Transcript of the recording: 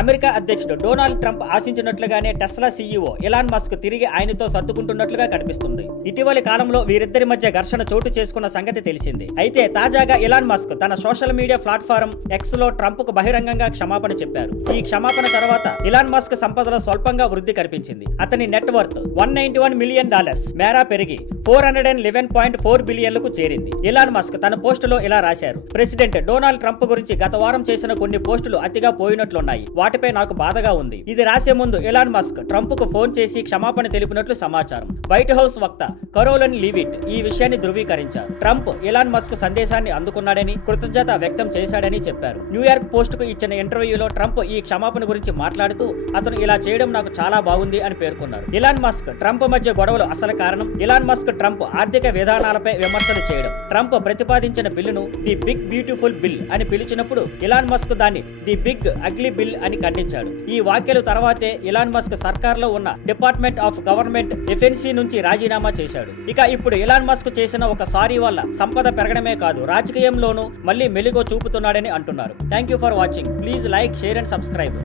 America అధ్యక్షుడు Donald Trump ఆశించినట్లుగానే Tesla CEO Elon Musk తిరిగి ఆయనతో సర్దుకుంటున్నట్లుగా కనిపిస్తుంది. ఇటీవలి కాలంలో వీరిద్దరి మధ్య ఘర్షణ చోటు చేసుకున్న సంగతి తెలిసింది. అయితే తాజాగా ఎలాన్ మస్క్ తన సోషల్ మీడియా ప్లాట్ఫారం ఎక్స్ లో ట్రంప్ కు బహిరంగంగా క్షమాపణ చెప్పారు. ఈ క్షమాపణ తర్వాత ఎలాన్ మస్క్ సంపదలో స్వల్పంగా వృద్ధి కనిపించింది. అతని నెట్ వర్త్ $191 మిలియన్ మేరా పెరిగి 411.4 బిలియన్లకు చేరింది. ఎలాన్ మస్క్ తన పోస్టులో ఇలా రాశారు: ప్రెసిడెంట్ డొనాల్డ్ ట్రంప్ గురించి గత వారం చేసిన కొన్ని పోస్టులు అతిగా పోయినట్లున్నాయి. వాటిపై నాకు బాధగా ఉంది. ఇది రాసే ముందు ఎలాన్ మస్క్ ట్రంప్ కు ఫోన్ చేసి క్షమాపణ తెలిపినట్లు సమాచారం. వైట్ హౌస్ వక్త కరోలిన్ లీవిట్ ఈ విషయాన్ని ధృవీకరించారు. ట్రంప్ ఎలాన్ మస్క్ సందేశాన్ని అందుకున్నాడని, కృతజ్ఞత వ్యక్తం చేశాడని చెప్పారు. న్యూయార్క్ పోస్ట్ కు ఇచ్చిన ఇంటర్వ్యూలో ట్రంప్ ఈ క్షమాపణ గురించి మాట్లాడుతూ అతను ఇలా చేయడం నాకు చాలా బాగుంది అని పేర్కొన్నారు. ఎలాన్ మస్క్ ట్రంప్ మధ్య గొడవలు అసలు కారణం ఎలాన్ మస్క్ ట్రంప్ ఆర్థిక విధానాలపై విమర్శలు చేయడం. ట్రంప్ ప్రతిపాదించిన బిల్లును ది బిగ్ బ్యూటిఫుల్ బిల్ అని పిలిచినప్పుడు ఎలాన్ మస్క్ దాన్ని ది బిగ్ అగ్లీ బిల్ అని ఖండించాడు. ఈ వ్యాఖ్యలు తర్వాతే ఎలాన్ మస్క్ సర్కార్లో ఉన్న డిపార్ట్మెంట్ ఆఫ్ గవర్నమెంట్ ఎఫెన్సీ నుంచి రాజీనామా చేశాడు. ఇక ఇప్పుడు ఎలాన్ మస్క్ చేసిన ఒక సారీ వల్ల సంపద పెరగడమే కాదు, రాజకీయంలోనూ మళ్ళీ మెలుగు చూపుతున్నాడని అంటున్నారు. Thank you for watching. Please like, share and subscribe.